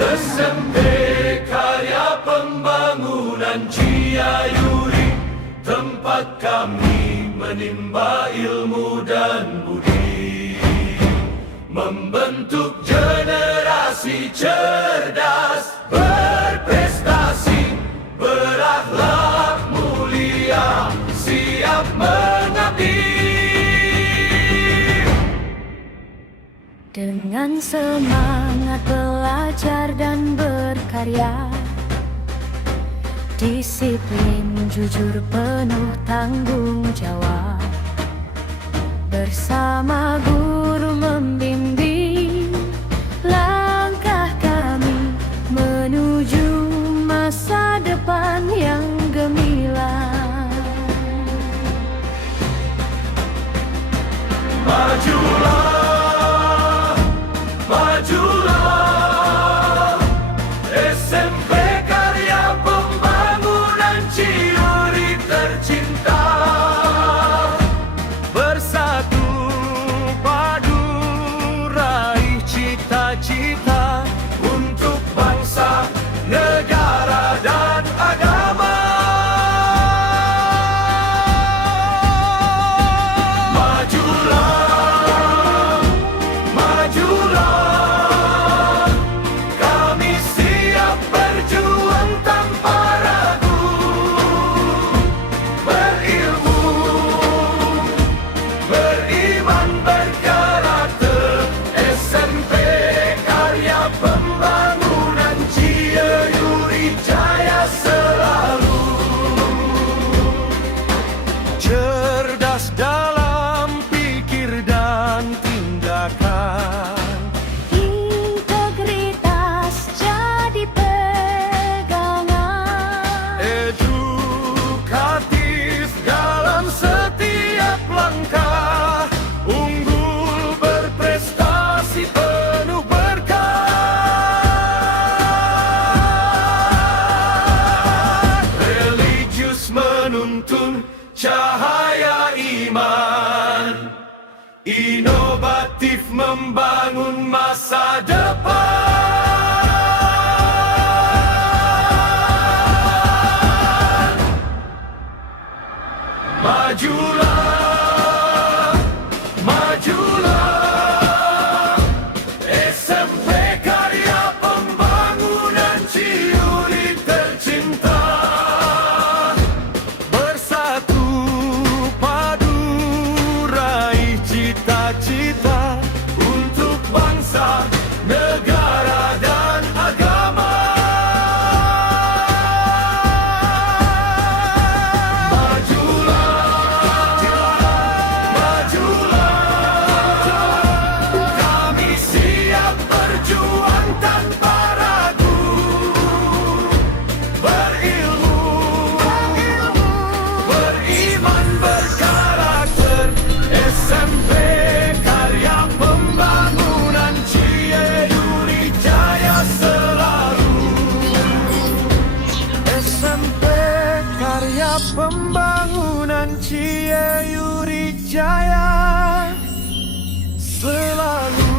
SMP Karya Pembangunan Ciayuri, tempat kami menimba ilmu dan budi, membentuk generasi cerdas, berprestasi, berakhlak mulia, siap mengabdi. Dengan semangat belajar dan berkarya, disiplin, jujur, penuh tanggung jawab, bersama guru membimbing langkah kami menuju masa depan yang gemilang. Majulah, majulah, SMP Karya Pembangunan Ciayuri tercinta. Bersatu padu raih cita-cita untuk bangsa, negara dan agama. Majulah, majulah, kami siap berjuang tanpa ragu, berilmu, beriman, berkarakter. SMP Karya Pembangunan Ciayuri jaya selalu. Cerdas dalam pikir dan tindakan, Integritas jadi pegangan, edukatif dalam setiap langkah, unggul, berprestasi, penuh berkah. Religius menuntun cahaya iman, inovatif membangun masa depan. Majulah, majulah, SMP Karya Pembangunan Ciayuri tercinta. Bersatu padu raih cita-cita untuk bangsa, negara dan agama. Majulah, majulah, kami siap berjuang tanpa ragu, berilmu, beriman, berkarakter. SMP Karya Pembangunan Ciayuri jaya selalu. SMP Karya Pembangunan Ciayuri jaya selalu.